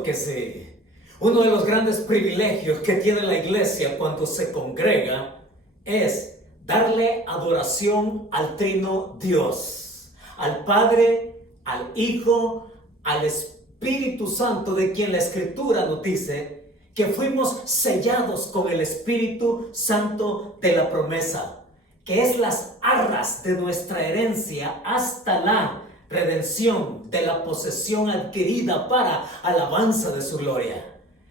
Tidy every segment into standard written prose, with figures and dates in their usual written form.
supuesto que sí. Uno de los grandes privilegios que tiene la iglesia cuando se congrega es darle adoración al Trino Dios, al Padre, al Hijo, al Espíritu Santo, de quien la Escritura nos dice que fuimos sellados con el Espíritu Santo de la promesa, que es las arras de nuestra herencia hasta la redención de la posesión adquirida para alabanza de su gloria.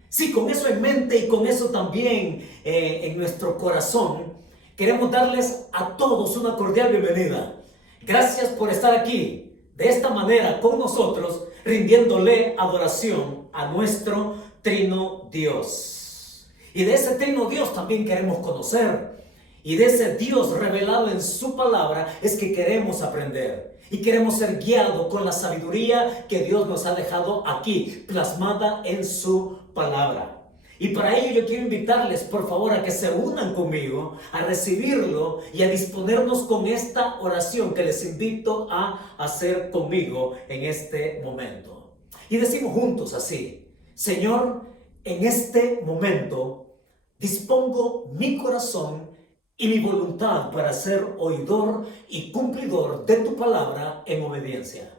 Sí, con eso en mente y con eso también en nuestro corazón, queremos darles a todos una cordial bienvenida. Gracias por estar aquí, de esta manera con nosotros, rindiéndole adoración a nuestro Trino Dios. Y de ese Trino Dios también queremos conocer. Y de ese Dios revelado en su palabra es que queremos aprender. Y queremos ser guiados con la sabiduría que Dios nos ha dejado aquí, plasmada en su palabra. Y para ello yo quiero invitarles, por favor, a que se unan conmigo, a recibirlo y a disponernos con esta oración que les invito a hacer conmigo en este momento. Y decimos juntos así: Señor, en este momento dispongo mi corazón y mi voluntad para ser oidor y cumplidor de tu palabra en obediencia.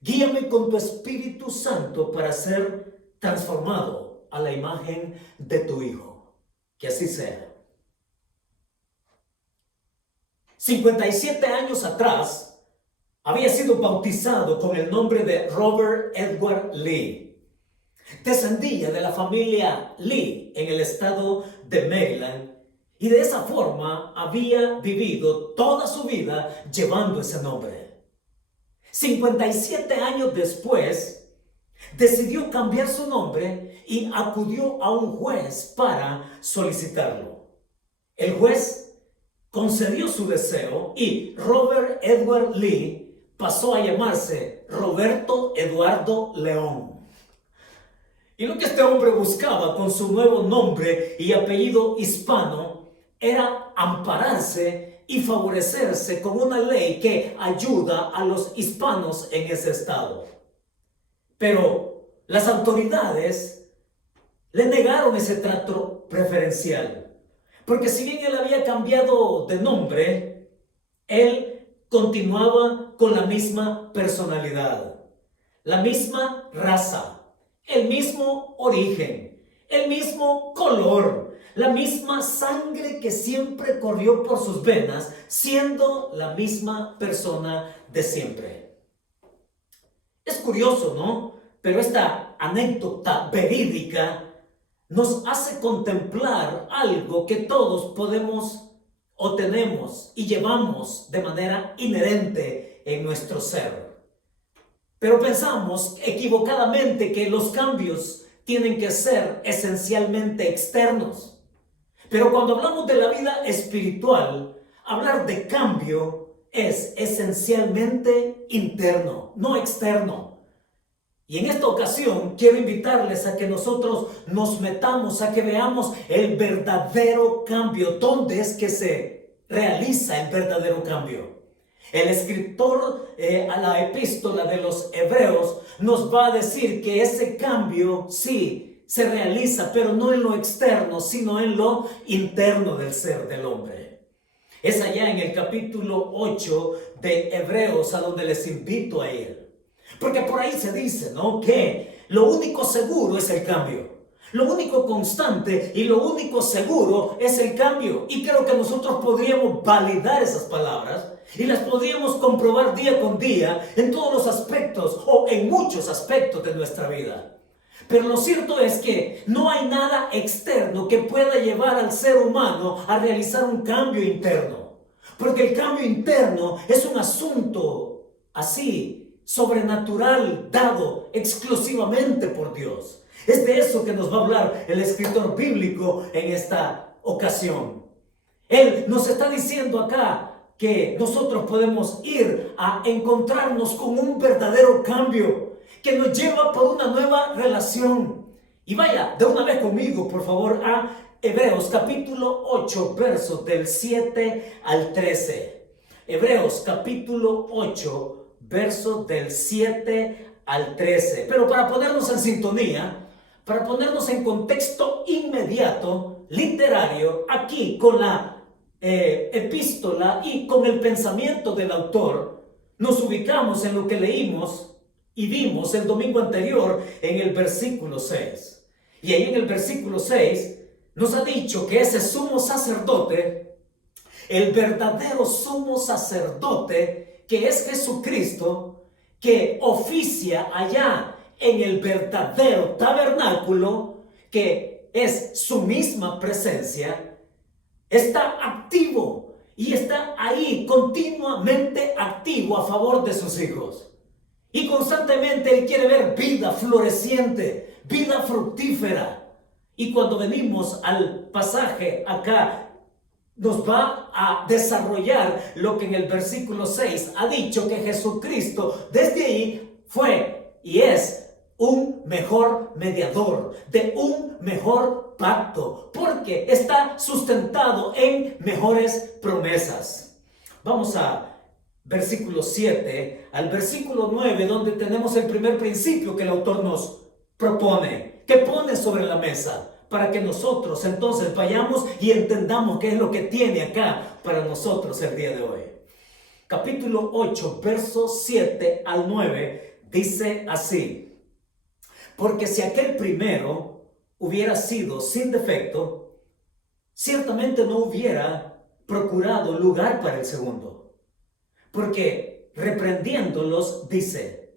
Guíame con tu Espíritu Santo para ser transformado a la imagen de tu Hijo. Que así sea. 57 años atrás había sido bautizado con el nombre de Robert Edward Lee. Descendía de la familia Lee en el estado de Maryland. Y de esa forma había vivido toda su vida llevando ese nombre. 57 años después, decidió cambiar su nombre y acudió a un juez para solicitarlo. El juez concedió su deseo y Robert Edward Lee pasó a llamarse Roberto Eduardo León. Y lo que este hombre buscaba con su nuevo nombre y apellido hispano era ampararse y favorecerse con una ley que ayuda a los hispanos en ese estado. Pero las autoridades le negaron ese trato preferencial, porque si bien él había cambiado de nombre, él continuaba con la misma personalidad, la misma raza, el mismo origen, el mismo color, la misma sangre que siempre corrió por sus venas, siendo la misma persona de siempre. Es curioso, ¿no? Pero esta anécdota verídica nos hace contemplar algo que todos podemos o tenemos y llevamos de manera inherente en nuestro ser. Pero pensamos equivocadamente que los cambios tienen que ser esencialmente externos. Pero cuando hablamos de la vida espiritual, hablar de cambio es esencialmente interno, no externo. Y en esta ocasión quiero invitarles a que nosotros nos metamos, a que veamos el verdadero cambio. ¿Dónde es que se realiza el verdadero cambio? El escritor a la epístola de los Hebreos nos va a decir que ese cambio sí se realiza, pero no en lo externo, sino en lo interno del ser del hombre. Es allá en el capítulo 8 de Hebreos a donde les invito a ir. Porque por ahí se dice, ¿no?, que lo único seguro es el cambio. Lo único constante y lo único seguro es el cambio. Y creo que nosotros podríamos validar esas palabras y las podríamos comprobar día con día en todos los aspectos o en muchos aspectos de nuestra vida. Pero lo cierto es que no hay nada externo que pueda llevar al ser humano a realizar un cambio interno. Porque el cambio interno es un asunto así, sobrenatural, dado exclusivamente por Dios. Es de eso que nos va a hablar el escritor bíblico en esta ocasión. Él nos está diciendo acá que nosotros podemos ir a encontrarnos con un verdadero cambio que nos lleva por una nueva relación. Y vaya de una vez conmigo, por favor, a Hebreos capítulo 8, versos del 7 al 13. Hebreos capítulo 8, versos del 7 al 13. Pero para ponernos en sintonía, para ponernos en contexto inmediato, literario, aquí con la epístola y con el pensamiento del autor, nos ubicamos en lo que leímos y vimos el domingo anterior en el versículo 6. Y ahí en el versículo 6 nos ha dicho que ese sumo sacerdote, el verdadero sumo sacerdote, que es Jesucristo, que oficia allá en el verdadero tabernáculo, que es su misma presencia, está activo y está ahí continuamente activo a favor de sus hijos. Y constantemente Él quiere ver vida floreciente, vida fructífera. Y cuando venimos al pasaje acá, nos va a desarrollar lo que en el versículo 6 ha dicho, que Jesucristo desde ahí fue y es un mejor mediador, de un mejor pacto, porque está sustentado en mejores promesas. Vamos a versículo 7 al versículo 9, donde tenemos el primer principio que el autor nos propone, que pone sobre la mesa, para que nosotros entonces vayamos y entendamos qué es lo que tiene acá para nosotros el día de hoy. Capítulo 8, versos 7 al 9, dice así: porque si aquel primero hubiera sido sin defecto, ciertamente no hubiera procurado lugar para el segundo. Porque reprendiéndolos dice: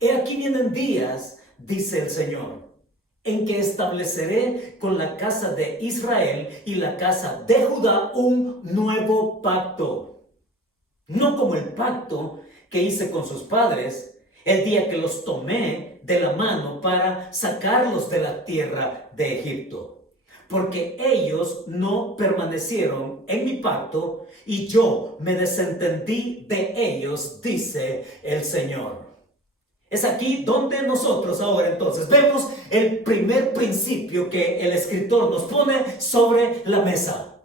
he aquí vienen días, dice el Señor, en que estableceré con la casa de Israel y la casa de Judá un nuevo pacto. No como el pacto que hice con sus padres el día que los tomé de la mano para sacarlos de la tierra de Egipto. Porque ellos no permanecieron en mi pacto y yo me desentendí de ellos, dice el Señor. Es aquí donde nosotros ahora entonces vemos el primer principio que el escritor nos pone sobre la mesa.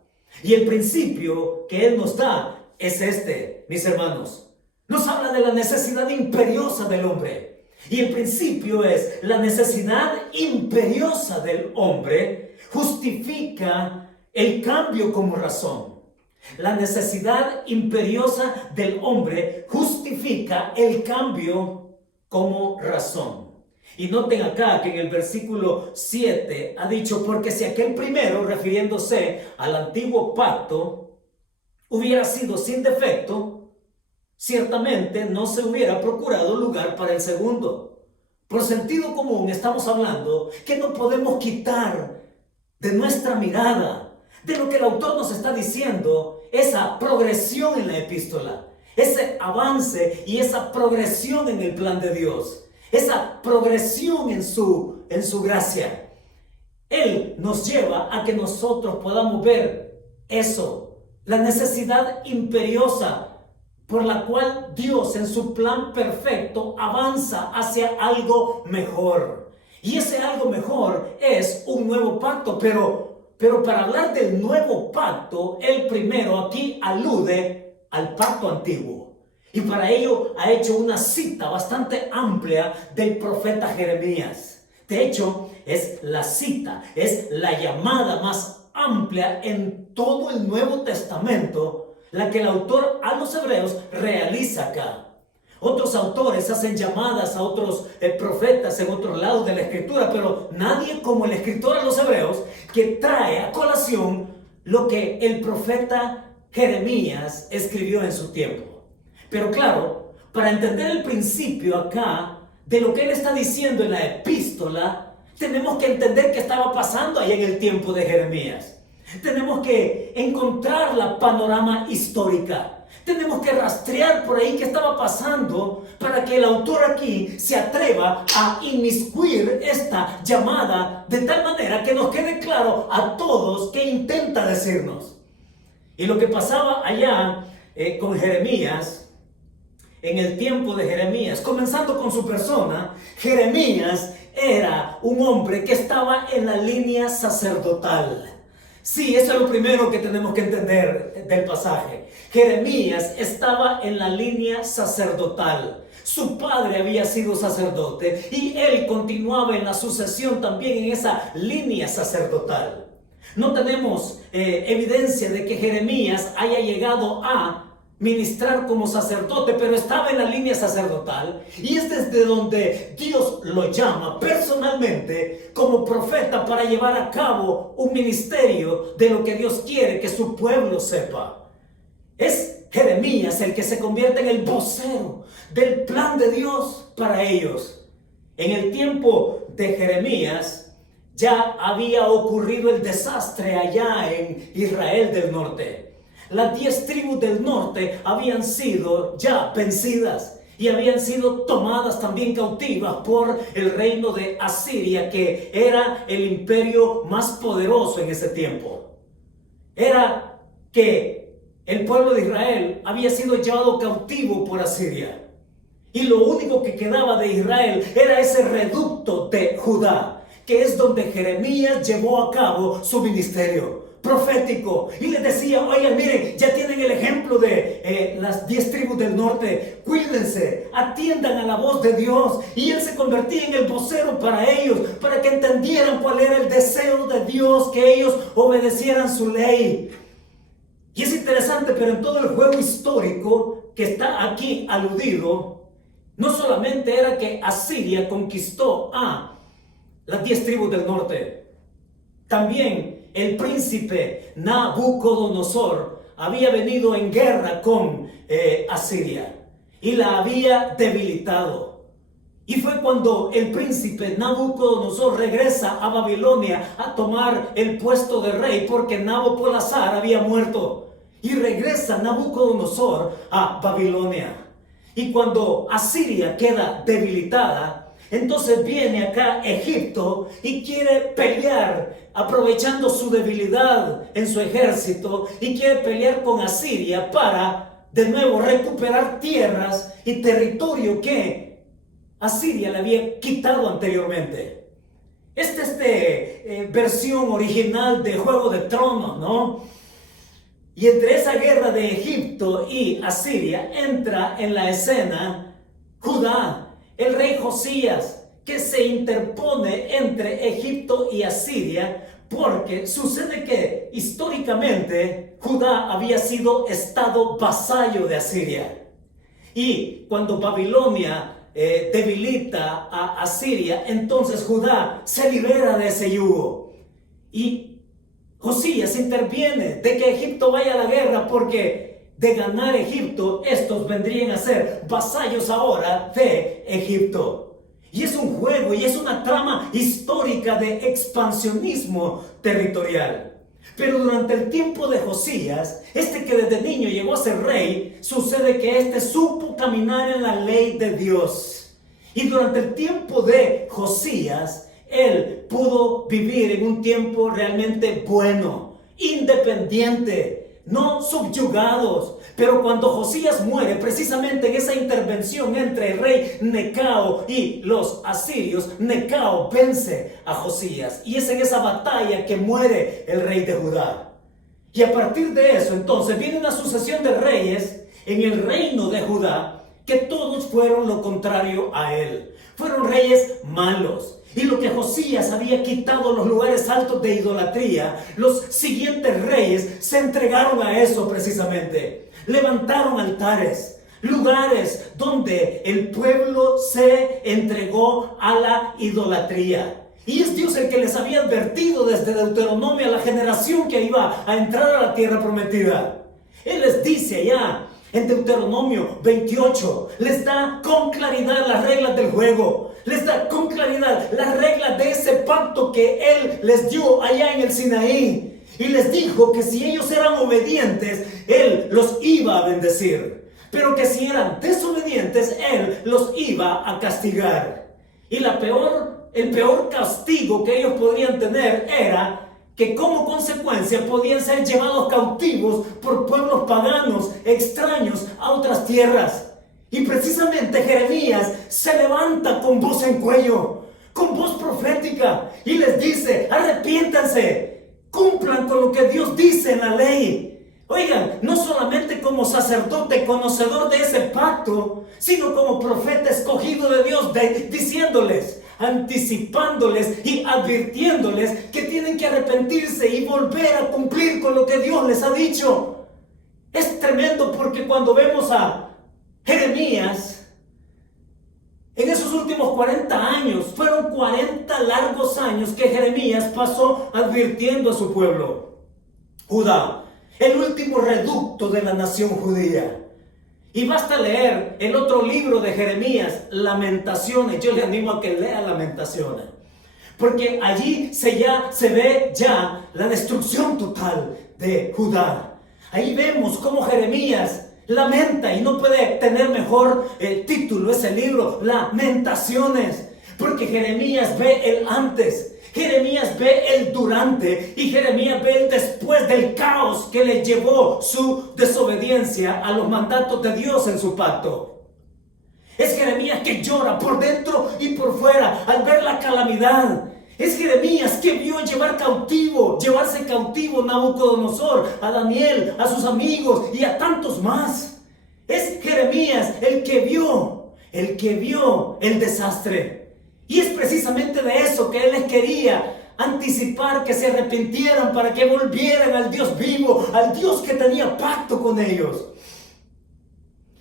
Y el principio que él nos da es este, mis hermanos. Nos habla de la necesidad imperiosa del hombre. Y el principio es: la necesidad imperiosa del hombre justifica el cambio como razón. La necesidad imperiosa del hombre justifica el cambio como razón. Y noten acá que en el versículo 7 ha dicho: porque si aquel primero, refiriéndose al antiguo pacto, hubiera sido sin defecto, ciertamente no se hubiera procurado lugar para el segundo. Por sentido común estamos hablando que no podemos quitar de nuestra mirada, de lo que el autor nos está diciendo, esa progresión en la epístola, ese avance y esa progresión en el plan de Dios, esa progresión en su gracia. Él nos lleva a que nosotros podamos ver eso, la necesidad imperiosa por la cual Dios en su plan perfecto avanza hacia algo mejor. Y ese algo mejor es un nuevo pacto, pero para hablar del nuevo pacto, el primero aquí alude al pacto antiguo. Y para ello ha hecho una cita bastante amplia del profeta Jeremías. De hecho, es la cita, es la llamada más amplia en todo el Nuevo Testamento, la que el autor a los hebreos realiza acá. Otros autores hacen llamadas a otros profetas en otros lados de la escritura, pero nadie como el escritor a los hebreos, que trae a colación lo que el profeta Jeremías escribió en su tiempo. Pero claro, para entender el principio acá de lo que él está diciendo en la epístola, tenemos que entender qué estaba pasando allá en el tiempo de Jeremías. Tenemos que encontrar la panorama histórica. Tenemos que rastrear por ahí qué estaba pasando para que el autor aquí se atreva a inmiscuir esta llamada de tal manera que nos quede claro a todos qué intenta decirnos. Y lo que pasaba allá con Jeremías, en el tiempo de Jeremías, comenzando con su persona, Jeremías era un hombre que estaba en la línea sacerdotal. Sí, eso es lo primero que tenemos que entender del pasaje. Jeremías estaba en la línea sacerdotal. Su padre había sido sacerdote y él continuaba en la sucesión también en esa línea sacerdotal. No tenemos evidencia de que Jeremías haya llegado a ministrar como sacerdote, pero estaba en la línea sacerdotal y es desde donde Dios lo llama personalmente como profeta para llevar a cabo un ministerio de lo que Dios quiere que su pueblo sepa. Es Jeremías el que se convierte en el vocero del plan de Dios para ellos. En el tiempo de Jeremías ya había ocurrido el desastre allá en Israel del norte. Las 10 tribus del norte habían sido ya vencidas y habían sido tomadas también cautivas por el reino de Asiria, que era el imperio más poderoso en ese tiempo. Era que el pueblo de Israel había sido llevado cautivo por Asiria. Y lo único que quedaba de Israel era ese reducto de Judá, que es donde Jeremías llevó a cabo su ministerio profético. Y les decía, oigan, miren, ya tienen el ejemplo de las 10 tribus del norte. Cuídense, atiendan a la voz de Dios. Y él se convertía en el vocero para ellos, para que entendieran cuál era el deseo de Dios, que ellos obedecieran su ley. Y es interesante, pero en todo el juego histórico que está aquí aludido, no solamente era que Asiria conquistó a las 10 tribus del norte, también el príncipe Nabucodonosor había venido en guerra con Asiria y la había debilitado. Y fue cuando el príncipe Nabucodonosor regresa a Babilonia a tomar el puesto de rey, porque Nabopolassar había muerto. Y regresa Nabucodonosor a Babilonia. Y cuando Asiria queda debilitada, entonces viene acá Egipto y quiere pelear, aprovechando su debilidad en su ejército, y quiere pelear con Asiria para de nuevo recuperar tierras y territorio que Asiria le había quitado anteriormente. Esta es versión original de Juego de Tronos, ¿no? Y entre esa guerra de Egipto y Asiria entra en la escena Judá, el rey Josías, que se interpone entre Egipto y Asiria, porque sucede que históricamente Judá había sido estado vasallo de Asiria. Y cuando Babilonia debilita a Asiria, entonces Judá se libera de ese yugo. Y Josías interviene de que Egipto vaya a la guerra, porque de ganar Egipto, estos vendrían a ser vasallos ahora de Egipto. Y es un juego y es una trama histórica de expansionismo territorial. Pero durante el tiempo de Josías, que desde niño llegó a ser rey, sucede que supo caminar en la ley de Dios. Y durante el tiempo de Josías, él pudo vivir en un tiempo realmente bueno, independiente, no subyugados. Pero cuando Josías muere, precisamente en esa intervención entre el rey Necao y los asirios, Necao vence a Josías. Y es en esa batalla que muere el rey de Judá. Y a partir de eso, entonces, viene una sucesión de reyes en el reino de Judá, que todos fueron lo contrario a él. Fueron reyes malos. Y lo que Josías había quitado los lugares altos de idolatría, los siguientes reyes se entregaron a eso precisamente. Levantaron altares, lugares donde el pueblo se entregó a la idolatría. Y es Dios el que les había advertido desde Deuteronomio a la generación que iba a entrar a la tierra prometida. Él les dice allá en Deuteronomio 28, les da con claridad las reglas del juego. Les da con claridad las reglas de ese pacto que Él les dio allá en el Sinaí. Y les dijo que si ellos eran obedientes, Él los iba a bendecir. Pero que si eran desobedientes, Él los iba a castigar. Y el peor castigo que ellos podrían tener era que como consecuencia podían ser llevados cautivos por pueblos paganos, extraños a otras tierras. Y precisamente Jeremías se levanta con voz en cuello, con voz profética, y les dice: arrepiéntanse, cumplan con lo que Dios dice en la ley. Oigan, no solamente como sacerdote conocedor de ese pacto, sino como profeta escogido de Dios, diciéndoles, anticipándoles y advirtiéndoles que tienen que arrepentirse y volver a cumplir con lo que Dios les ha dicho. Es tremendo porque cuando vemos a Jeremías, en esos últimos 40 años, fueron 40 largos años que Jeremías pasó advirtiendo a su pueblo, Judá, el último reducto de la nación judía. Y basta leer el otro libro de Jeremías, Lamentaciones. Yo le animo a que lea Lamentaciones, porque allí se ve ya la destrucción total de Judá. Ahí vemos cómo Jeremías lamenta, y no puede tener mejor título ese libro, Lamentaciones, porque Jeremías ve el antes, Jeremías ve el durante, y Jeremías ve el después del caos que le llevó su desobediencia a los mandatos de Dios en su pacto. Es Jeremías que llora por dentro y por fuera al ver la calamidad. Es Jeremías que vio llevarse cautivo Nabucodonosor, a Daniel, a sus amigos y a tantos más. Es Jeremías el que vio el desastre. Y es precisamente de eso que él les quería anticipar, que se arrepintieran para que volvieran al Dios vivo, al Dios que tenía pacto con ellos.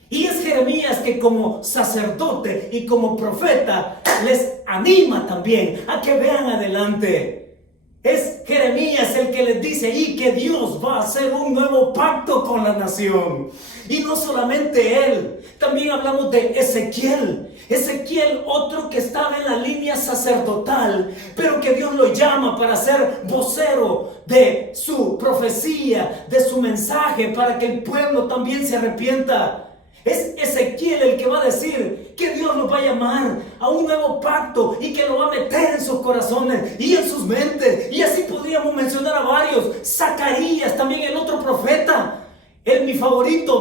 Y es Jeremías que como sacerdote y como profeta les anima también a que vean adelante. Es Jeremías el que les dice y que Dios va a hacer un nuevo pacto con la nación. Y no solamente él, también hablamos de Ezequiel. Ezequiel, otro que estaba en la línea sacerdotal, pero que Dios lo llama para ser vocero de su profecía, de su mensaje, para que el pueblo también se arrepienta. Es Ezequiel el que va a decir que Dios los va a llamar a un nuevo pacto y que lo va a meter en sus corazones y en sus mentes. Y así podríamos mencionar a varios. Zacarías, también el otro profeta.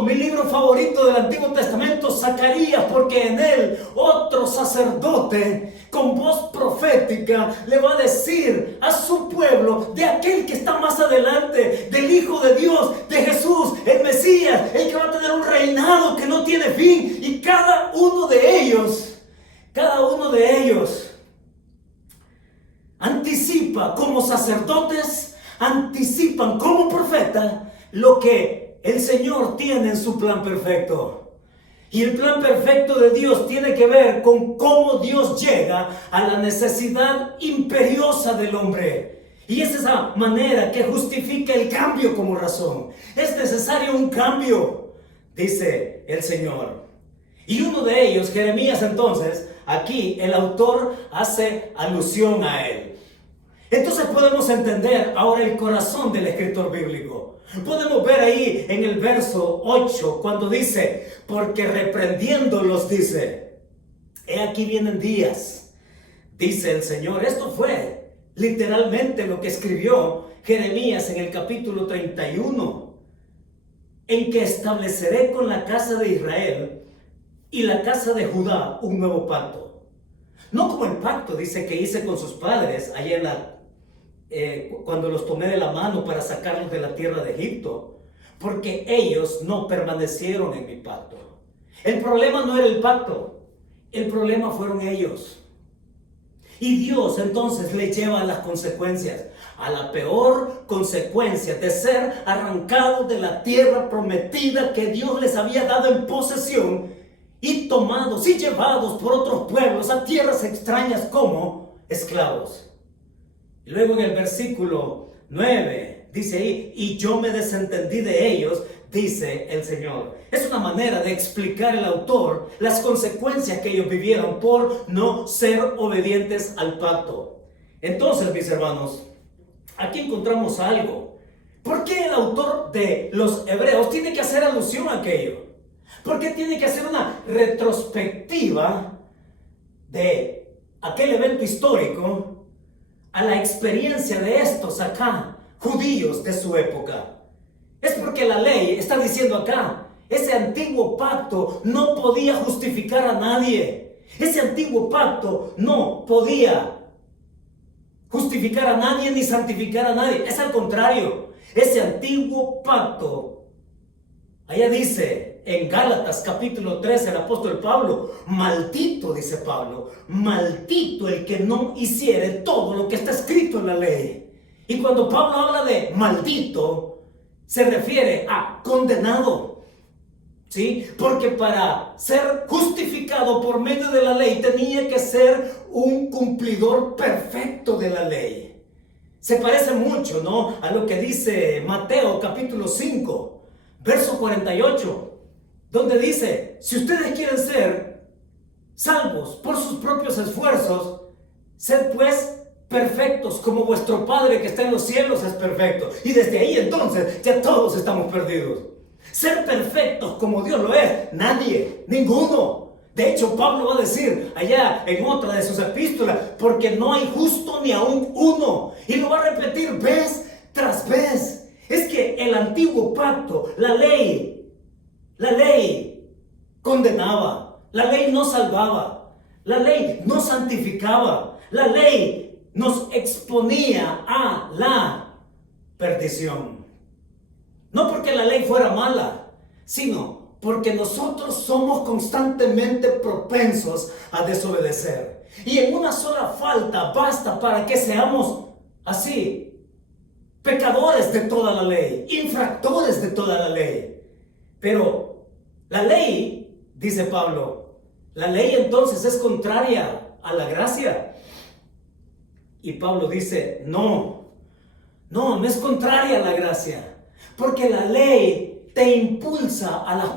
Mi libro favorito del Antiguo Testamento, Zacarías, porque en él otro sacerdote con voz profética le va a decir a su pueblo de aquel que está más adelante, del Hijo de Dios, de Jesús, el Mesías, el que va a tener un reinado que no tiene fin. Y cada uno de ellos anticipa como sacerdotes, anticipan como profeta lo que el Señor tiene en su plan perfecto. Y el plan perfecto de Dios tiene que ver con cómo Dios llega a la necesidad imperiosa del hombre. Y es esa manera que justifica el cambio como razón. Es necesario un cambio, dice el Señor. Y uno de ellos, Jeremías, entonces, aquí el autor hace alusión a él. Entonces podemos entender ahora el corazón del escritor bíblico. Podemos ver ahí en el verso 8 cuando dice, porque reprendiéndolos dice, he aquí vienen días, dice el Señor. Esto fue literalmente lo que escribió Jeremías en el capítulo 31, en que estableceré con la casa de Israel y la casa de Judá un nuevo pacto. No como el pacto, dice, que hice con sus padres allá cuando los tomé de la mano para sacarlos de la tierra de Egipto, porque ellos no permanecieron en mi pacto. El problema no era el pacto, el problema fueron ellos. Y Dios entonces le lleva a las consecuencias, a la peor consecuencia de ser arrancados de la tierra prometida que Dios les había dado en posesión, y tomados y llevados por otros pueblos a tierras extrañas como esclavos. Y luego en el versículo 9 dice ahí, y yo me desentendí de ellos, dice el Señor. Es una manera de explicar el autor las consecuencias que ellos vivieron por no ser obedientes al pacto. Entonces, mis hermanos, aquí encontramos algo. ¿Por qué el autor de los Hebreos tiene que hacer alusión a aquello? ¿Por qué tiene que hacer una retrospectiva de aquel evento histórico a la experiencia de estos acá, judíos de su época? Es porque la ley está diciendo acá, ese antiguo pacto no podía justificar a nadie. Ese antiguo pacto no podía justificar a nadie ni santificar a nadie. Es al contrario. Ese antiguo pacto, allá dice en Gálatas capítulo 13 el apóstol Pablo, maldito, dice Pablo, maldito el que no hiciere todo lo que está escrito en la ley. Y cuando Pablo habla de maldito, se refiere a condenado, ¿sí? Porque para ser justificado por medio de la ley tenía que ser un cumplidor perfecto de la ley. Se parece mucho, ¿no?, a lo que dice Mateo capítulo 5, verso 48, donde dice, si ustedes quieren ser salvos por sus propios esfuerzos, sed pues perfectos como vuestro Padre que está en los cielos es perfecto. Y desde ahí entonces ya todos estamos perdidos. Ser perfectos como Dios lo es, nadie, ninguno. De hecho, Pablo va a decir allá en otra de sus epístolas, porque no hay justo ni aún uno. Y lo va a repetir vez tras vez. Es que el antiguo pacto, la ley condenaba, la ley no salvaba, la ley no santificaba, la ley nos exponía a la perdición. No porque la ley fuera mala, sino porque nosotros somos constantemente propensos a desobedecer. Y en una sola falta basta para que seamos así, pecadores de toda la ley, infractores de toda la ley. Pero la ley, dice Pablo, la ley entonces es contraria a la gracia. Y Pablo dice, no es contraria a la gracia, porque la ley te impulsa a las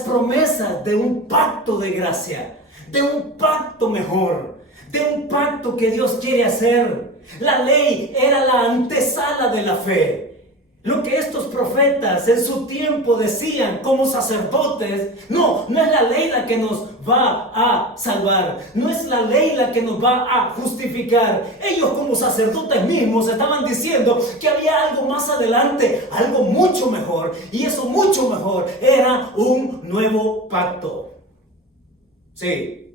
promesas de un pacto de gracia, de un pacto mejor, de un pacto que Dios quiere hacer. La ley era la antesala de la fe. Lo que estos profetas en su tiempo decían como sacerdotes, no es la ley la que nos va a salvar, no es la ley la que nos va a justificar. Ellos como sacerdotes mismos estaban diciendo que había algo más adelante, algo mucho mejor, y eso mucho mejor era un nuevo pacto. Sí,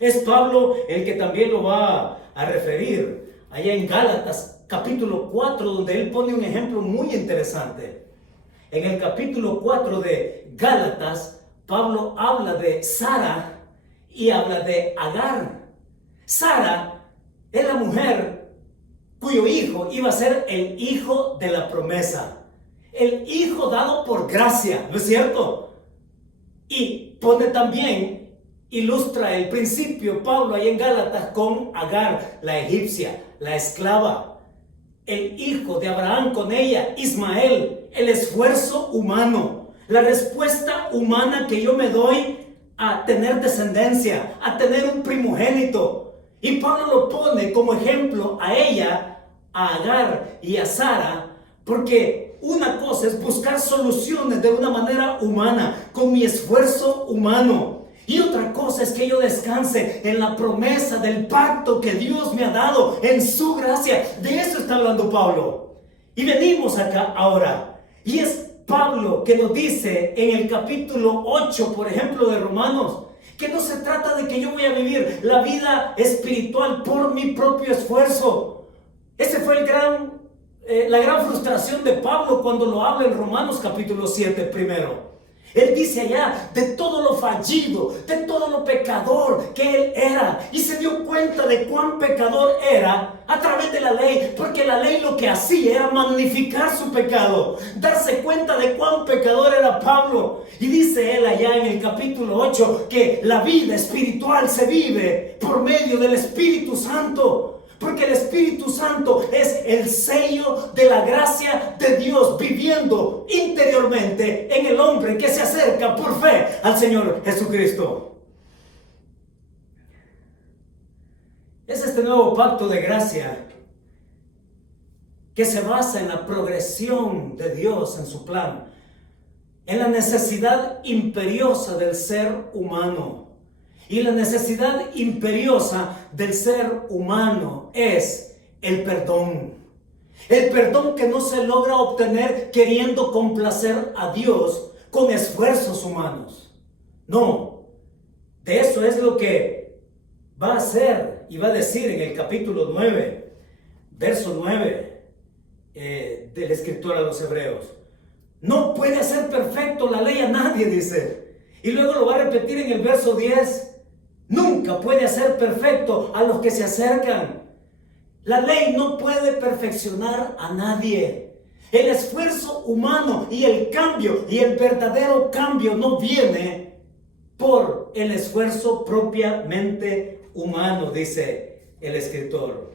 es Pablo el que también lo va a referir allá en Gálatas capítulo 4, donde él pone un ejemplo muy interesante. En el capítulo 4 de Gálatas, Pablo habla de Sara y habla de Agar. Sara es la mujer cuyo hijo iba a ser el hijo de la promesa, el hijo dado por gracia, ¿no es cierto? Y pone también, ilustra el principio Pablo ahí en Gálatas con Agar, la egipcia, la esclava. El hijo de Abraham con ella, Ismael, el esfuerzo humano, la respuesta humana que yo me doy a tener descendencia, a tener un primogénito. Y Pablo lo pone como ejemplo a ella, a Agar y a Sara, porque una cosa es buscar soluciones de una manera humana, con mi esfuerzo humano. Y otra cosa es que yo descanse en la promesa del pacto que Dios me ha dado en su gracia. De eso está hablando Pablo. Y venimos acá ahora. Y es Pablo que nos dice en el capítulo 8, por ejemplo, de Romanos, que no se trata de que yo voy a vivir la vida espiritual por mi propio esfuerzo. Ese fue la gran frustración de Pablo cuando lo habla en Romanos capítulo 7 primero. Él dice allá de todo lo fallido, de todo lo pecador que él era, y se dio cuenta de cuán pecador era a través de la ley, porque la ley lo que hacía era magnificar su pecado, darse cuenta de cuán pecador era Pablo. Y dice él allá en el capítulo 8 que la vida espiritual se vive por medio del Espíritu Santo. Porque el Espíritu Santo es el sello de la gracia de Dios viviendo interiormente en el hombre que se acerca por fe al Señor Jesucristo. Es este nuevo pacto de gracia que se basa en la progresión de Dios en su plan, en la necesidad imperiosa del ser humano. Y la necesidad imperiosa del ser humano es el perdón. El perdón que no se logra obtener queriendo complacer a Dios con esfuerzos humanos. No, de eso es lo que va a hacer y va a decir en el capítulo 9, verso 9. del escritor a los hebreos. No puede hacer perfecto la ley a nadie, dice. Y luego lo va a repetir en el verso 10. Nunca puede hacer perfecto a los que se acercan. La ley no puede perfeccionar a nadie. El esfuerzo humano y el cambio y el verdadero cambio no viene por el esfuerzo propiamente humano, dice el escritor.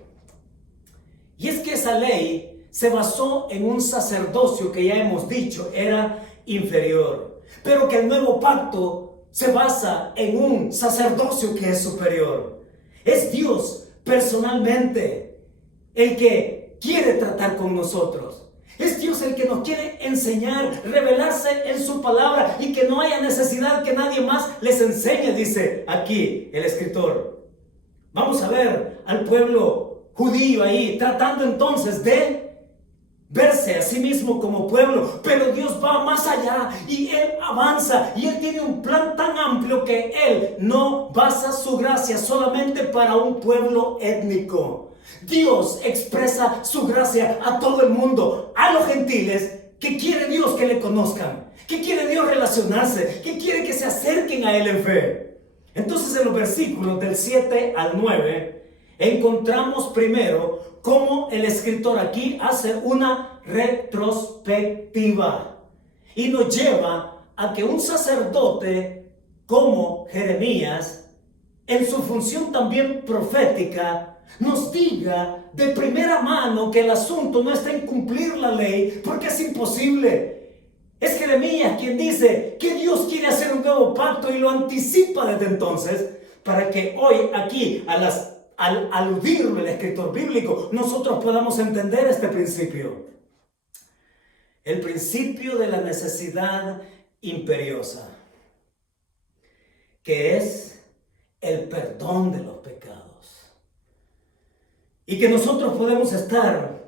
Y es que esa ley se basó en un sacerdocio que ya hemos dicho era inferior, pero que el nuevo pacto se basa en un sacerdocio que es superior. Es Dios personalmente el que quiere tratar con nosotros. Es Dios el que nos quiere enseñar, revelarse en su palabra y que no haya necesidad que nadie más les enseñe, dice aquí el escritor. Vamos a ver al pueblo judío ahí tratando entonces de verse a sí mismo como pueblo, pero Dios va más allá y Él avanza y Él tiene un plan tan amplio que Él no basa su gracia solamente para un pueblo étnico. Dios expresa su gracia a todo el mundo, a los gentiles que quiere Dios que le conozcan, que quiere Dios relacionarse, que quiere que se acerquen a Él en fe. Entonces en los versículos del 7 al 9 encontramos primero cómo el escritor aquí hace una retrospectiva y nos lleva a que un sacerdote como Jeremías, en su función también profética, nos diga de primera mano que el asunto no está en cumplir la ley, porque es imposible. Es Jeremías quien dice que Dios quiere hacer un nuevo pacto y lo anticipa desde entonces, para que hoy aquí, al aludirlo el escritor bíblico, nosotros podamos entender este principio. El principio de la necesidad imperiosa, que es el perdón de los pecados. Y que nosotros podemos estar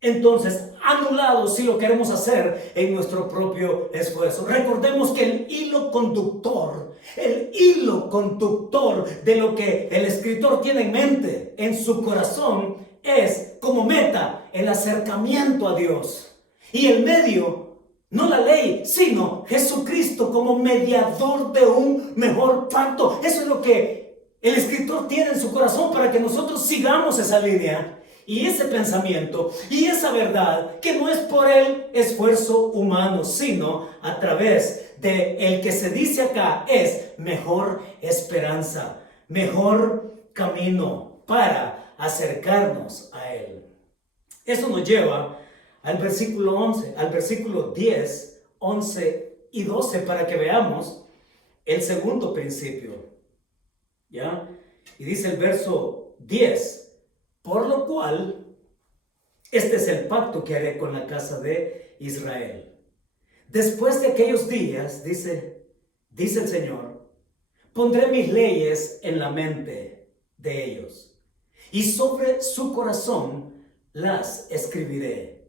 entonces anulados si lo queremos hacer en nuestro propio esfuerzo. Recordemos que el hilo conductor de lo que el escritor tiene en mente, en su corazón, es como meta el acercamiento a Dios. Y el medio, no la ley, sino Jesucristo como mediador de un mejor pacto. Eso es lo que el escritor tiene en su corazón para que nosotros sigamos esa línea y ese pensamiento y esa verdad que no es por el esfuerzo humano, sino a través de el que se dice acá es mejor esperanza, mejor camino para acercarnos a Él. Eso nos lleva al versículo 11, al versículo 10, 11 y 12 para que veamos el segundo principio. ¿Ya? Y dice el verso 10, por lo cual, este es el pacto que haré con la casa de Israel. Después de aquellos días, dice el Señor, pondré mis leyes en la mente de ellos y sobre su corazón las escribiré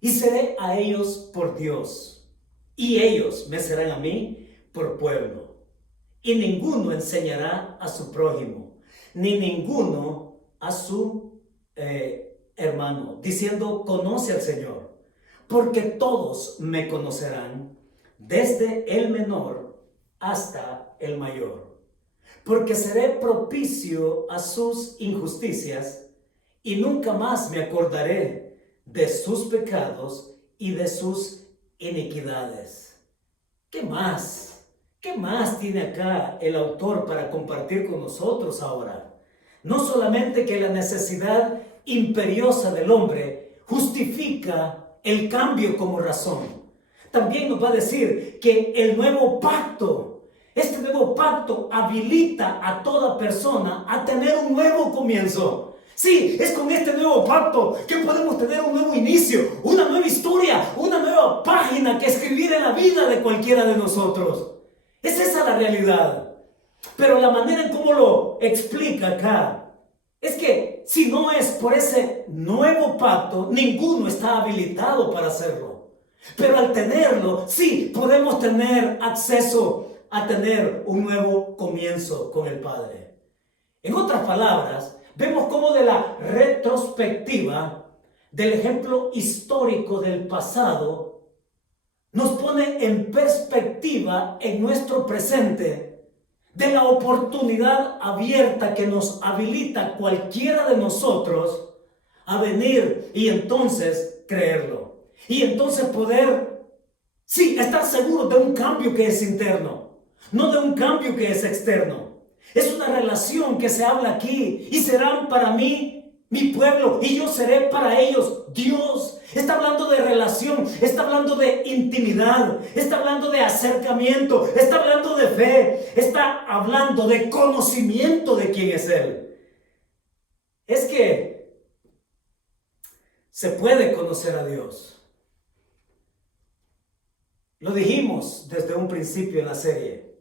y seré a ellos por Dios y ellos me serán a mí por pueblo. Y ninguno enseñará a su prójimo, ni ninguno a su hermano, diciendo, conoce al Señor, porque todos me conocerán, desde el menor hasta el mayor. Porque seré propicio a sus injusticias, y nunca más me acordaré de sus pecados y de sus iniquidades. ¿Qué más? ¿Qué más tiene acá el autor para compartir con nosotros ahora? No solamente que la necesidad imperiosa del hombre justifica el cambio como razón. También nos va a decir que el nuevo pacto, este nuevo pacto habilita a toda persona a tener un nuevo comienzo. Sí, es con este nuevo pacto que podemos tener un nuevo inicio, una nueva historia, una nueva página que escribir en la vida de cualquiera de nosotros. Es esa la realidad. Pero la manera en cómo lo explica acá es que si no es por ese nuevo pacto, ninguno está habilitado para hacerlo. Pero al tenerlo, sí, podemos tener acceso a tener un nuevo comienzo con el Padre. En otras palabras, vemos cómo de la retrospectiva del ejemplo histórico del pasado nos pone en perspectiva en nuestro presente de la oportunidad abierta que nos habilita cualquiera de nosotros a venir y entonces creerlo. Y entonces poder, sí, estar seguros de un cambio que es interno, no de un cambio que es externo. Es una relación que se habla aquí: y serán para mí mi pueblo y yo seré para ellos Dios. Está hablando de relación, está hablando de intimidad, está hablando de acercamiento, está hablando de fe, está hablando de conocimiento de quién es Él. Es que se puede conocer a Dios. Lo dijimos desde un principio en la serie.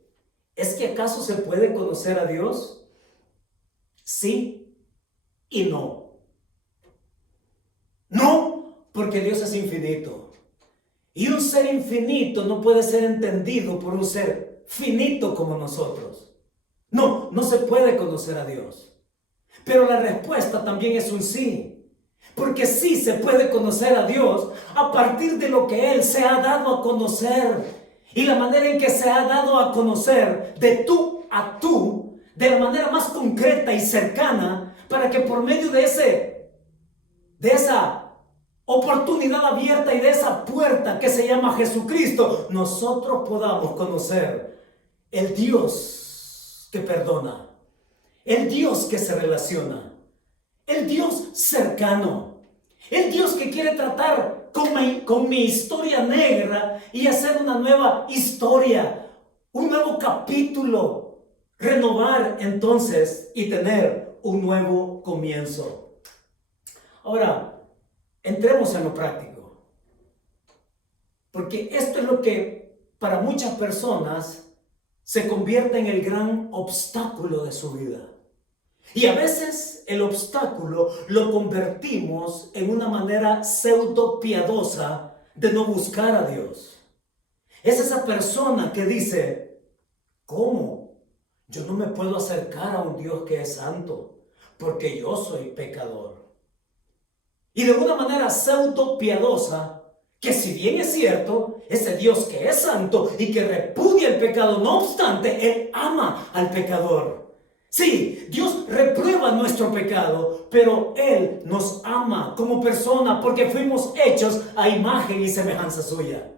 ¿Es que acaso se puede conocer a Dios? Sí y no. No, porque Dios es infinito. Y un ser infinito no puede ser entendido por un ser finito como nosotros. No, no se puede conocer a Dios. Pero la respuesta también es un sí. Porque sí se puede conocer a Dios a partir de lo que Él se ha dado a conocer. Y la manera en que se ha dado a conocer de tú a tú, de la manera más concreta y cercana, para que por medio de esa oportunidad abierta y de esa puerta que se llama Jesucristo, nosotros podamos conocer el Dios que perdona, el Dios que se relaciona, el Dios cercano, el Dios que quiere tratar con mi historia negra y hacer una nueva historia, un nuevo capítulo, renovar entonces y tener un nuevo comienzo. Ahora, entremos en lo práctico, porque esto es lo que para muchas personas se convierte en el gran obstáculo de su vida. Y a veces el obstáculo lo convertimos en una manera pseudo piadosa de no buscar a Dios. Es esa persona que dice: ¿cómo? Yo no me puedo acercar a un Dios que es santo, porque yo soy pecador. Y de una manera pseudo piadosa, que si bien es cierto, ese Dios que es santo y que repudia el pecado, no obstante, Él ama al pecador. Sí, Dios reprueba nuestro pecado, pero Él nos ama como persona porque fuimos hechos a imagen y semejanza suya.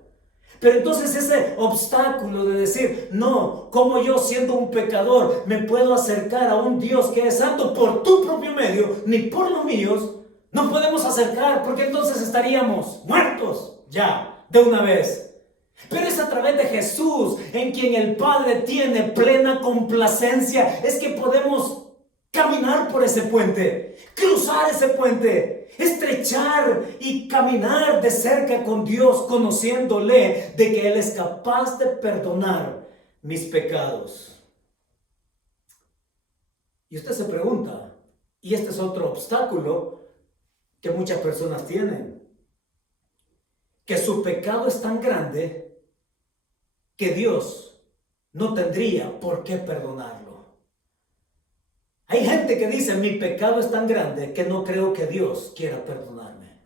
Pero entonces ese obstáculo de decir: no, como yo siendo un pecador me puedo acercar a un Dios que es santo por tu propio medio, ni por los míos, no podemos acercar, porque entonces estaríamos muertos ya de una vez. Pero es a través de Jesús, en quien el Padre tiene plena complacencia, es que podemos caminar por ese puente, cruzar ese puente, estrechar y caminar de cerca con Dios, conociéndole de que Él es capaz de perdonar mis pecados. Y usted se pregunta, y este es otro obstáculo que muchas personas tienen, que su pecado es tan grande que Dios no tendría por qué perdonarlo. Hay gente que dice: mi pecado es tan grande que no creo que Dios quiera perdonarme.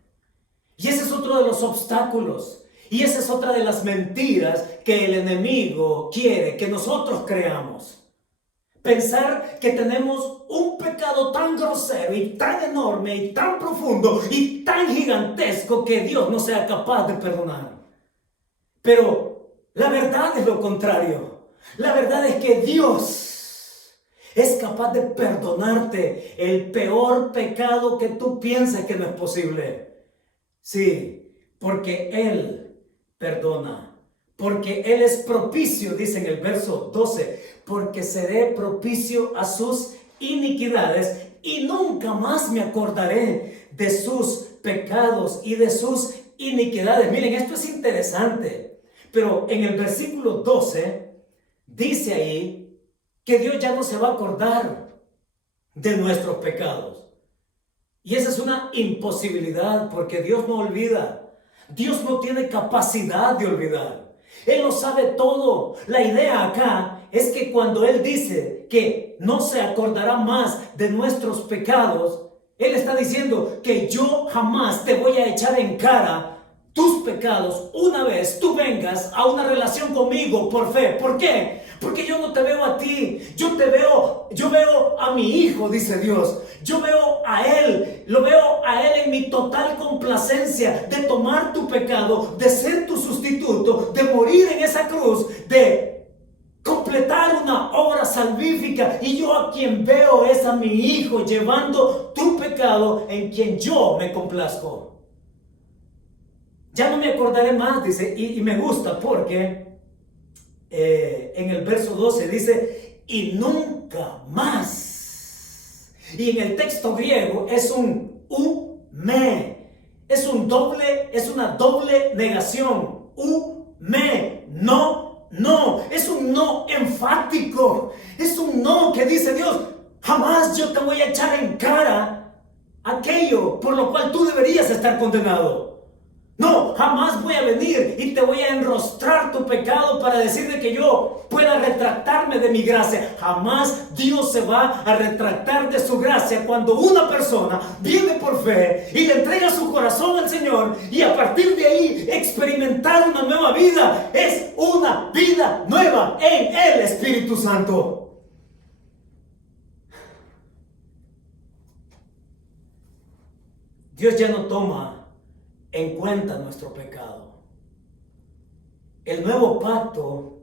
Y ese es otro de los obstáculos, y esa es otra de las mentiras que el enemigo quiere que nosotros creamos. Pensar que tenemos un pecado tan grosero y tan enorme y tan profundo y tan gigantesco que Dios no sea capaz de perdonar. Pero la verdad es lo contrario. La verdad es que Dios es capaz de perdonarte el peor pecado que tú pienses que no es posible. Sí, porque Él perdona. Porque Él es propicio, dice en el verso 12, porque seré propicio a sus iniquidades y nunca más me acordaré de sus pecados y de sus iniquidades. Miren, esto es interesante, pero en el versículo 12 dice ahí que Dios ya no se va a acordar de nuestros pecados. Y esa es una imposibilidad, porque Dios no olvida. Dios no tiene capacidad de olvidar. Él lo sabe todo. La idea acá es que cuando Él dice que no se acordará más de nuestros pecados, Él está diciendo que yo jamás te voy a echar en cara tus pecados una vez tú vengas a una relación conmigo por fe. ¿Por qué? Porque yo no te veo a ti, yo veo a mi hijo, dice Dios. Yo veo a él, lo veo a él en mi total complacencia de tomar tu pecado, de ser tu sustituto, de morir en esa cruz, de completar una obra salvífica. Y yo a quien veo es a mi hijo llevando tu pecado, en quien yo me complazco. Ya no me acordaré más, dice, y me gusta porque en el verso 12 dice, y nunca más. Y en el texto griego es un me, es una doble negación. Me, no, es un no enfático, es un no que dice Dios, jamás yo te voy a echar en cara aquello por lo cual tú deberías estar condenado. No, jamás voy a venir y te voy a enrostrar tu pecado para decirte que yo pueda retractarme de mi gracia. Jamás Dios se va a retractar de su gracia cuando una persona viene por fe y le entrega su corazón al Señor, y a partir de ahí experimentar una nueva vida. Es una vida nueva en el Espíritu Santo. Dios ya no toma en cuenta nuestro pecado. El nuevo pacto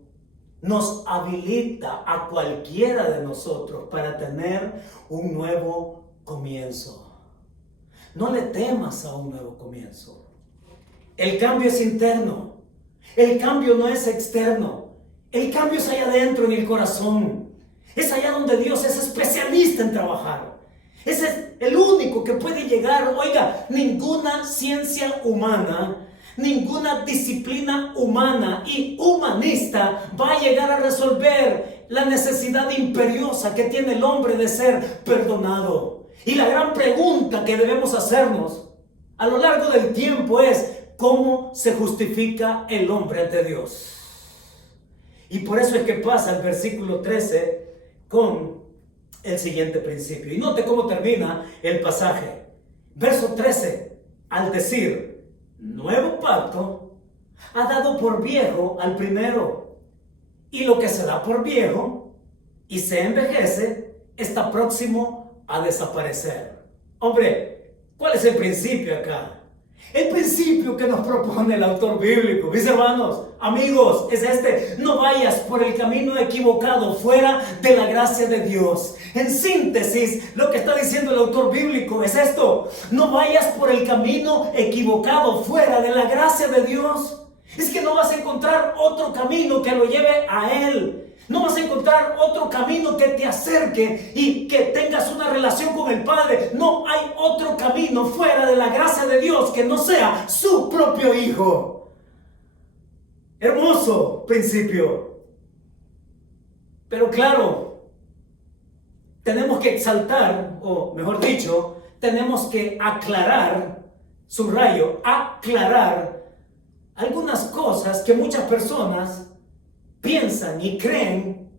nos habilita a cualquiera de nosotros para tener un nuevo comienzo. No le temas a un nuevo comienzo. El cambio es interno. El cambio no es externo. El cambio es allá adentro en el corazón. Es allá donde Dios es especialista en trabajar. Ese es el único que puede llegar. Oiga, ninguna ciencia humana, ninguna disciplina humana y humanista va a llegar a resolver la necesidad imperiosa que tiene el hombre de ser perdonado. Y la gran pregunta que debemos hacernos a lo largo del tiempo es: ¿cómo se justifica el hombre ante Dios? Y por eso es que pasa el versículo 13 con el siguiente principio. Y note cómo termina el pasaje. Verso 13, al decir nuevo pacto, ha dado por viejo al primero, y lo que se da por viejo y se envejece está próximo a desaparecer. Hombre, ¿cuál es el principio acá? El principio que nos propone el autor bíblico, mis hermanos, amigos, es este: no vayas por el camino equivocado, fuera de la gracia de Dios. En síntesis, lo que está diciendo el autor bíblico es esto: no vayas por el camino equivocado, fuera de la gracia de Dios. Es que no vas a encontrar otro camino que lo lleve a Él. No vas a encontrar otro camino que te acerque y que tengas una relación con el Padre. No hay otro camino fuera de la gracia de Dios que no sea su propio Hijo. Hermoso principio. Pero claro, tenemos que exaltar, o mejor dicho, tenemos que aclarar, subrayo, aclarar algunas cosas que muchas personas piensan y creen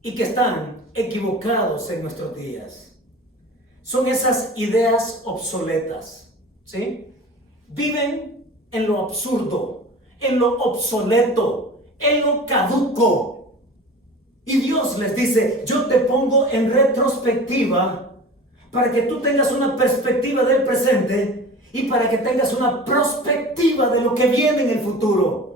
y que están equivocados en nuestros días. Son esas ideas obsoletas, ¿sí? Viven en lo absurdo, en lo obsoleto, en lo caduco. Y Dios les dice: yo te pongo en retrospectiva para que tú tengas una perspectiva del presente y para que tengas una perspectiva de lo que viene en el futuro.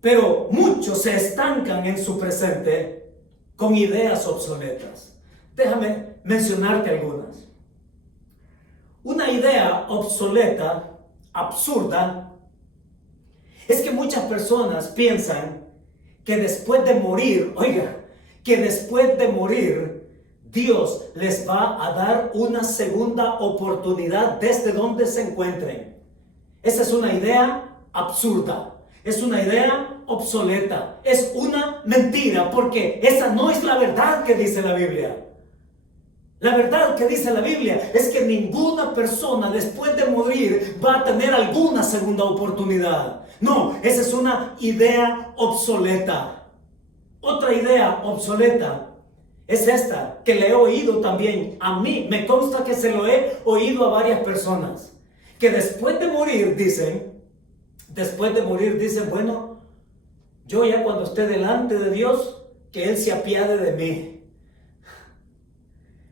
Pero muchos se estancan en su presente con ideas obsoletas. Déjame mencionarte algunas. Una idea obsoleta, absurda, es que muchas personas piensan que después de morir, que después de morir, Dios les va a dar una segunda oportunidad desde donde se encuentren. Esa es una idea absurda. Es una idea obsoleta, es una mentira, porque esa no es la verdad que dice la Biblia. La verdad que dice la Biblia es que ninguna persona después de morir va a tener alguna segunda oportunidad. No, esa es una idea obsoleta. Otra idea obsoleta es esta, que le he oído también a mí. Me consta que se lo he oído a varias personas. Que después de morir, dicen, bueno, yo ya cuando esté delante de Dios, que Él se apiade de mí.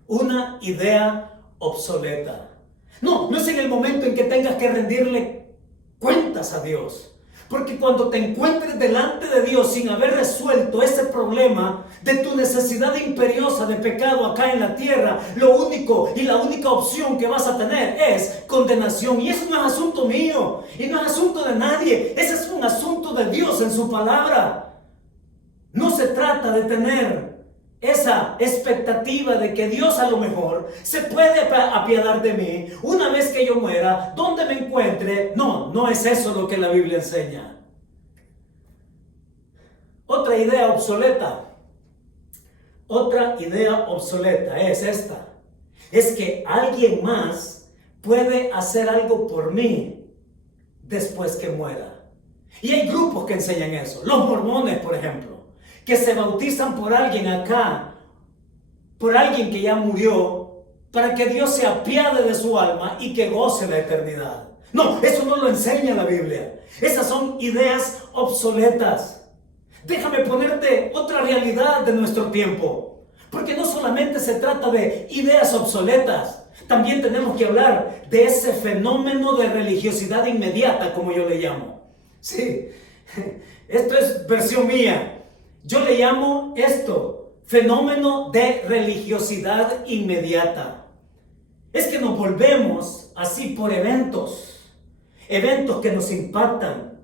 Una idea obsoleta. No es en el momento en que tengas que rendirle cuentas a Dios. Porque cuando te encuentres delante de Dios sin haber resuelto ese problema de tu necesidad imperiosa de pecado acá en la tierra, lo único y la única opción que vas a tener es condenación. Y eso no es asunto mío y no es asunto de nadie. Ese es un asunto de Dios en su palabra. No se trata de tener esa expectativa de que Dios a lo mejor se puede apiadar de mí una vez que yo muera, donde me encuentre. No es eso lo que la Biblia enseña. Otra idea obsoleta es esta: es que alguien más puede hacer algo por mí después que muera. Y hay grupos que enseñan eso. Los mormones, por ejemplo, que se bautizan por alguien acá, por alguien que ya murió, para que Dios se apiade de su alma y que goce la eternidad. No, eso no lo enseña la Biblia. Esas son ideas obsoletas. Déjame ponerte otra realidad de nuestro tiempo, porque no solamente se trata de ideas obsoletas, también tenemos que hablar de ese fenómeno de religiosidad inmediata, como yo le llamo. Sí, esto es versión mía. Yo le llamo esto fenómeno de religiosidad inmediata. Es que nos volvemos así por eventos que nos impactan,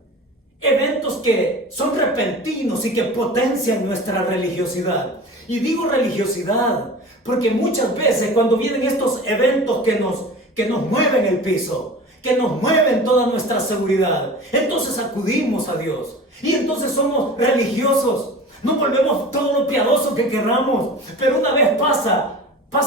eventos que son repentinos y que potencian nuestra religiosidad. Y digo religiosidad porque muchas veces cuando vienen estos eventos que nos mueven el piso, que nos mueven toda nuestra seguridad, entonces acudimos a Dios y entonces somos religiosos. Nos volvemos todo lo piadoso que querramos, pero una vez pasa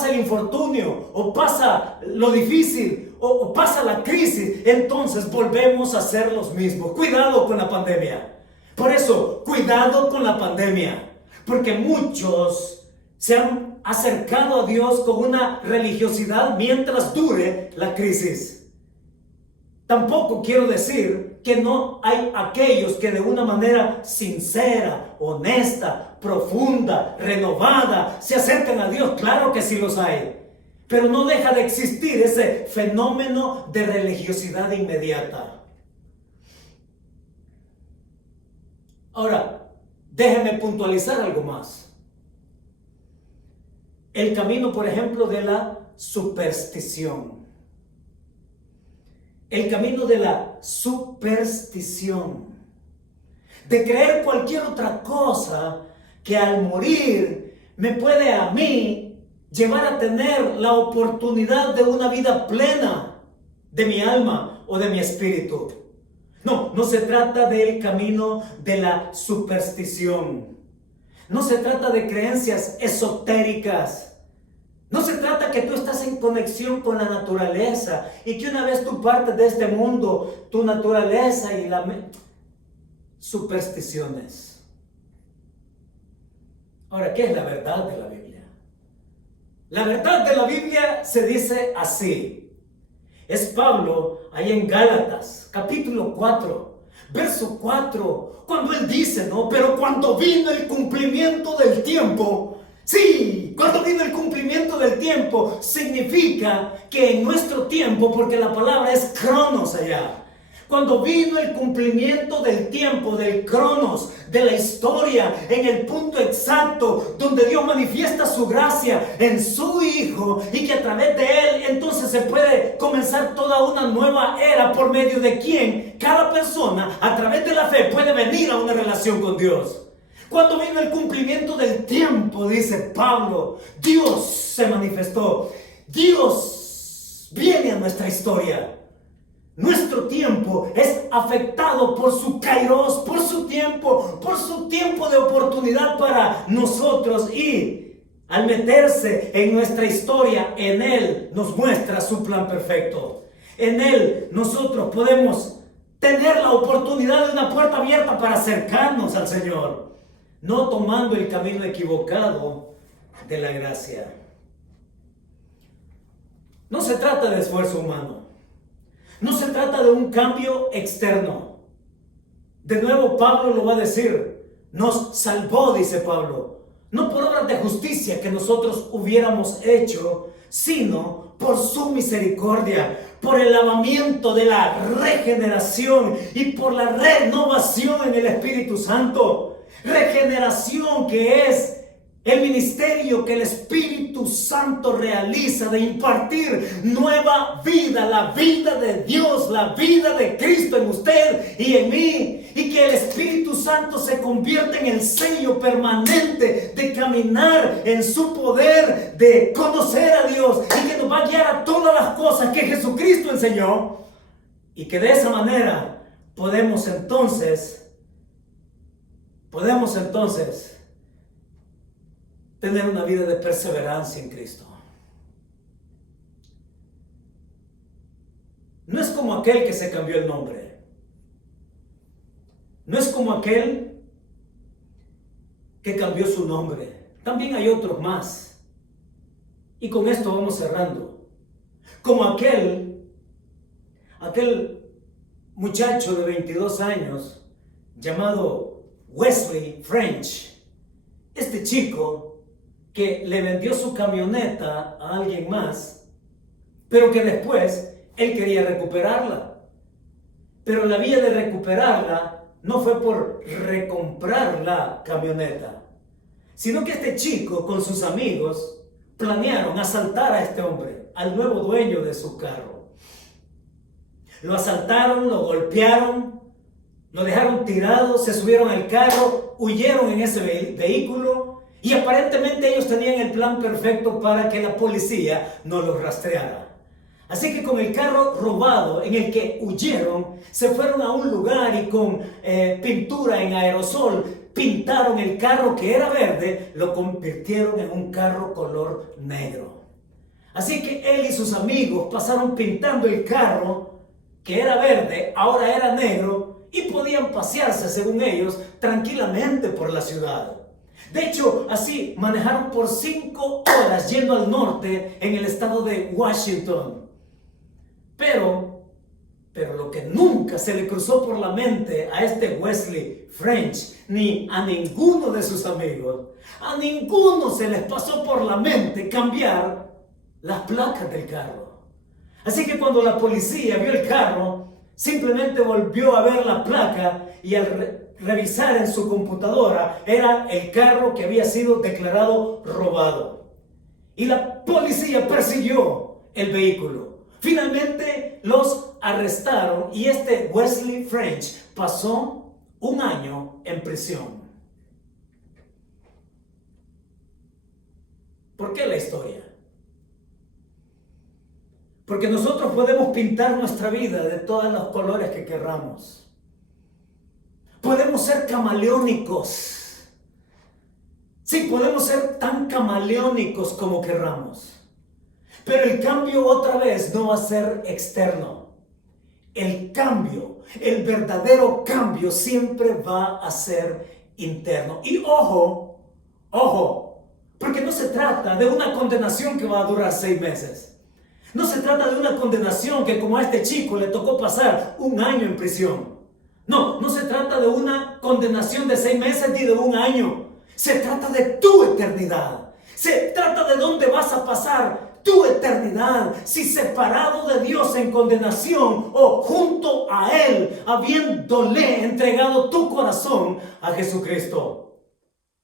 el infortunio, o pasa lo difícil, o pasa la crisis, entonces volvemos a ser los mismos. Cuidado con la pandemia. Por eso, cuidado con la pandemia, porque muchos se han acercado a Dios con una religiosidad mientras dure la crisis. Tampoco quiero decir que no hay aquellos que de una manera sincera, honesta, profunda, renovada, se acercan a Dios. Claro que sí los hay. Pero no deja de existir ese fenómeno de religiosidad inmediata. Ahora, déjeme puntualizar algo más. El camino, por ejemplo, de la superstición. El camino de la superstición, de creer cualquier otra cosa que al morir me puede a mí llevar a tener la oportunidad de una vida plena de mi alma o de mi espíritu. No se trata del camino de la superstición. No se trata de creencias esotéricas. No se trata que tú estás en conexión con la naturaleza y que una vez tú partes de este mundo, tu naturaleza y supersticiones. Ahora, ¿qué es la verdad de la Biblia? La verdad de la Biblia se dice así. Es Pablo ahí en Gálatas, capítulo 4, verso 4, cuando él dice, pero cuando vino el cumplimiento del tiempo. Sí, cuando vino el cumplimiento del tiempo, significa que en nuestro tiempo, porque la palabra es cronos allá, cuando vino el cumplimiento del tiempo, del cronos, de la historia, en el punto exacto donde Dios manifiesta su gracia en su Hijo y que a través de Él entonces se puede comenzar toda una nueva era por medio de quien cada persona a través de la fe puede venir a una relación con Dios. Cuando vino el cumplimiento del tiempo, dice Pablo, Dios se manifestó. Dios viene a nuestra historia. Nuestro tiempo es afectado por su kairos, por su tiempo de oportunidad para nosotros. Y al meterse en nuestra historia, en Él nos muestra su plan perfecto. En Él nosotros podemos tener la oportunidad de una puerta abierta para acercarnos al Señor. No tomando el camino equivocado de la gracia. No se trata de esfuerzo humano. No se trata de un cambio externo. De nuevo Pablo lo va a decir. Nos salvó, dice Pablo, no por obras de justicia que nosotros hubiéramos hecho, sino por su misericordia, por el lavamiento de la regeneración y por la renovación en el Espíritu Santo. Regeneración que es el ministerio que el Espíritu Santo realiza de impartir nueva vida, la vida de Dios, la vida de Cristo en usted y en mí. Y que el Espíritu Santo se convierta en el sello permanente de caminar en su poder, de conocer a Dios y que nos va a guiar a todas las cosas que Jesucristo enseñó. Y que de esa manera podemos entonces tener una vida de perseverancia en Cristo. No es como aquel que se cambió el nombre. No es como aquel que cambió su nombre. También hay otros más. Y con esto vamos cerrando. Como aquel muchacho de 22 años llamado Wesley French. Este chico que le vendió su camioneta a alguien más, pero que después él quería recuperarla. Pero la vía de recuperarla no fue por recomprar la camioneta, sino que este chico con sus amigos planearon asaltar a este hombre, al nuevo dueño de su carro. Lo asaltaron, lo golpearon, lo dejaron tirado, se subieron al carro, huyeron en ese vehículo. Y aparentemente ellos tenían el plan perfecto para que la policía no los rastreara. Así que con el carro robado en el que huyeron, se fueron a un lugar y con pintura en aerosol pintaron el carro que era verde, lo convirtieron en un carro color negro. Así que él y sus amigos pasaron pintando el carro que era verde, ahora era negro, y podían pasearse, según ellos, tranquilamente por la ciudad. De hecho, así manejaron por 5 horas yendo al norte en el estado de Washington. Pero lo que nunca se le cruzó por la mente a este Wesley French, ni a ninguno de sus amigos, a ninguno se les pasó por la mente cambiar las placas del carro. Así que cuando la policía vio el carro, simplemente volvió a ver la placa y al revisar en su computadora era el carro que había sido declarado robado. Y la policía persiguió el vehículo. Finalmente los arrestaron y este Wesley French pasó 1 año en prisión. ¿Por qué la historia? Porque nosotros podemos pintar nuestra vida de todos los colores que querramos. Podemos ser camaleónicos. Sí, podemos ser tan camaleónicos como querramos. Pero el cambio otra vez no va a ser externo. El cambio, el verdadero cambio siempre va a ser interno. Y ojo, porque no se trata de una condenación que va a durar 6 meses. No se trata de una condenación que como a este chico le tocó pasar 1 año en prisión. No se trata de una condenación de 6 meses ni de 1 año. Se trata de tu eternidad. Se trata de dónde vas a pasar tu eternidad, si separado de Dios en condenación o junto a Él, habiéndole entregado tu corazón a Jesucristo.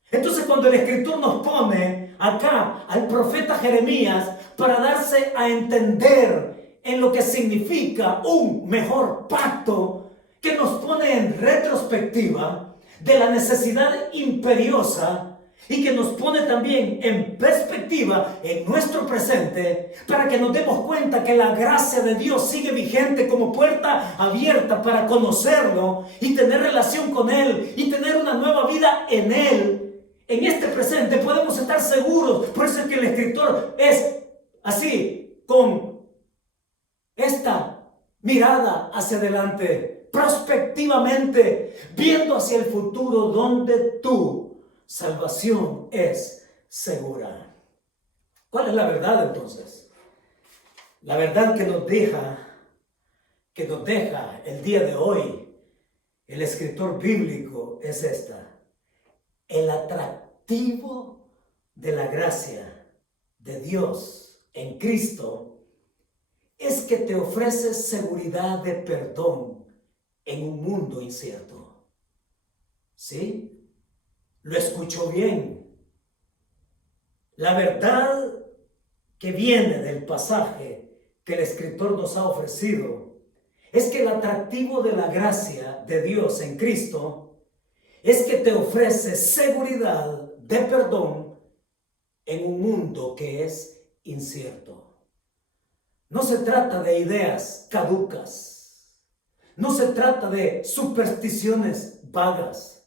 Entonces cuando el Escritor nos pone acá al profeta Jeremías para darse a entender en lo que significa un mejor pacto, que nos pone en retrospectiva de la necesidad imperiosa y que nos pone también en perspectiva en nuestro presente para que nos demos cuenta que la gracia de Dios sigue vigente como puerta abierta para conocerlo y tener relación con Él y tener una nueva vida en Él. En este presente podemos estar seguros. Por eso es que el escritor es así, con esta mirada hacia adelante, prospectivamente, viendo hacia el futuro donde tu salvación es segura. ¿Cuál es la verdad entonces? La verdad que nos deja el día de hoy el escritor bíblico es esta: el atractivo de la gracia de Dios en Cristo es que te ofrece seguridad de perdón en un mundo incierto. ¿Sí? Lo escuchó bien. La verdad que viene del pasaje que el escritor nos ha ofrecido es que el atractivo de la gracia de Dios en Cristo es que te ofrece seguridad de perdón en un mundo que es incierto. No se trata de ideas caducas. No se trata de supersticiones vagas.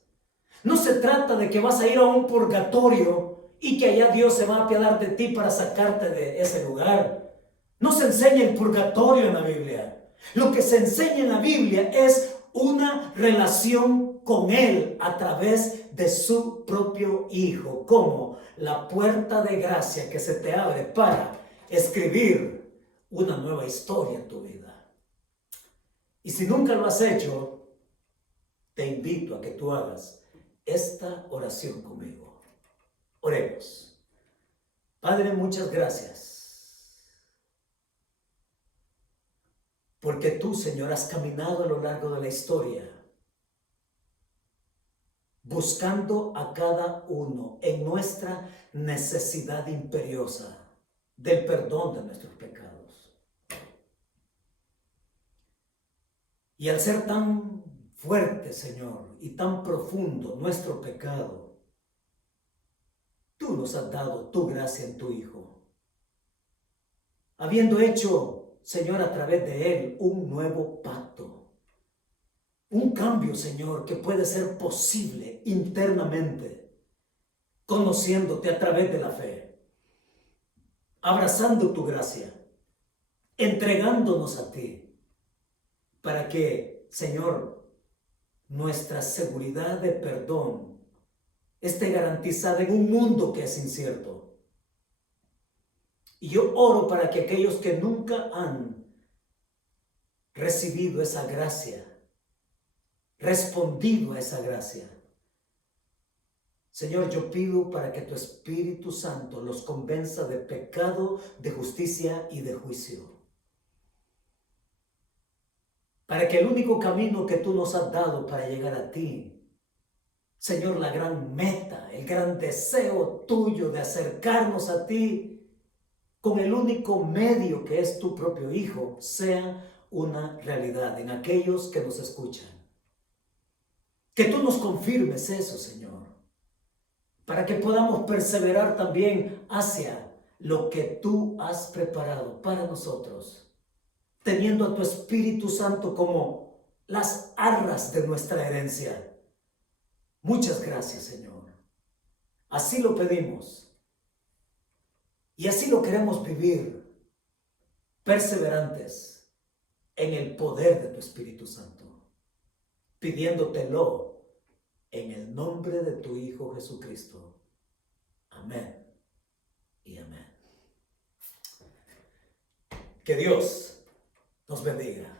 No se trata de que vas a ir a un purgatorio y que allá Dios se va a apiadar de ti para sacarte de ese lugar. No se enseña el purgatorio en la Biblia. Lo que se enseña en la Biblia es una relación con Él a través de su propio Hijo, como la puerta de gracia que se te abre para escribir una nueva historia en tu vida. Y si nunca lo has hecho, te invito a que tú hagas esta oración conmigo. Oremos. Padre, muchas gracias. Porque tú, Señor, has caminado a lo largo de la historia, buscando a cada uno en nuestra necesidad imperiosa del perdón de nuestros pecados. Y al ser tan fuerte, Señor, y tan profundo nuestro pecado, tú nos has dado tu gracia en tu Hijo, habiendo hecho, Señor, a través de Él un nuevo pacto. Un cambio, Señor, que puede ser posible internamente, conociéndote a través de la fe, abrazando tu gracia, entregándonos a ti, para que, Señor, nuestra seguridad de perdón esté garantizada en un mundo que es incierto. Y yo oro para que aquellos que nunca han recibido esa gracia, respondido a esa gracia, Señor, yo pido para que tu Espíritu Santo los convenza de pecado, de justicia y de juicio. Para que el único camino que tú nos has dado para llegar a ti, Señor, la gran meta, el gran deseo tuyo de acercarnos a ti con el único medio que es tu propio Hijo, sea una realidad en aquellos que nos escuchan. Que tú nos confirmes eso, Señor, para que podamos perseverar también hacia lo que tú has preparado para nosotros, teniendo a tu Espíritu Santo como las arras de nuestra herencia. Muchas gracias, Señor. Así lo pedimos y así lo queremos vivir, perseverantes en el poder de tu Espíritu Santo, pidiéndotelo en el nombre de tu Hijo Jesucristo. Amén y amén. Que Dios nos bendiga.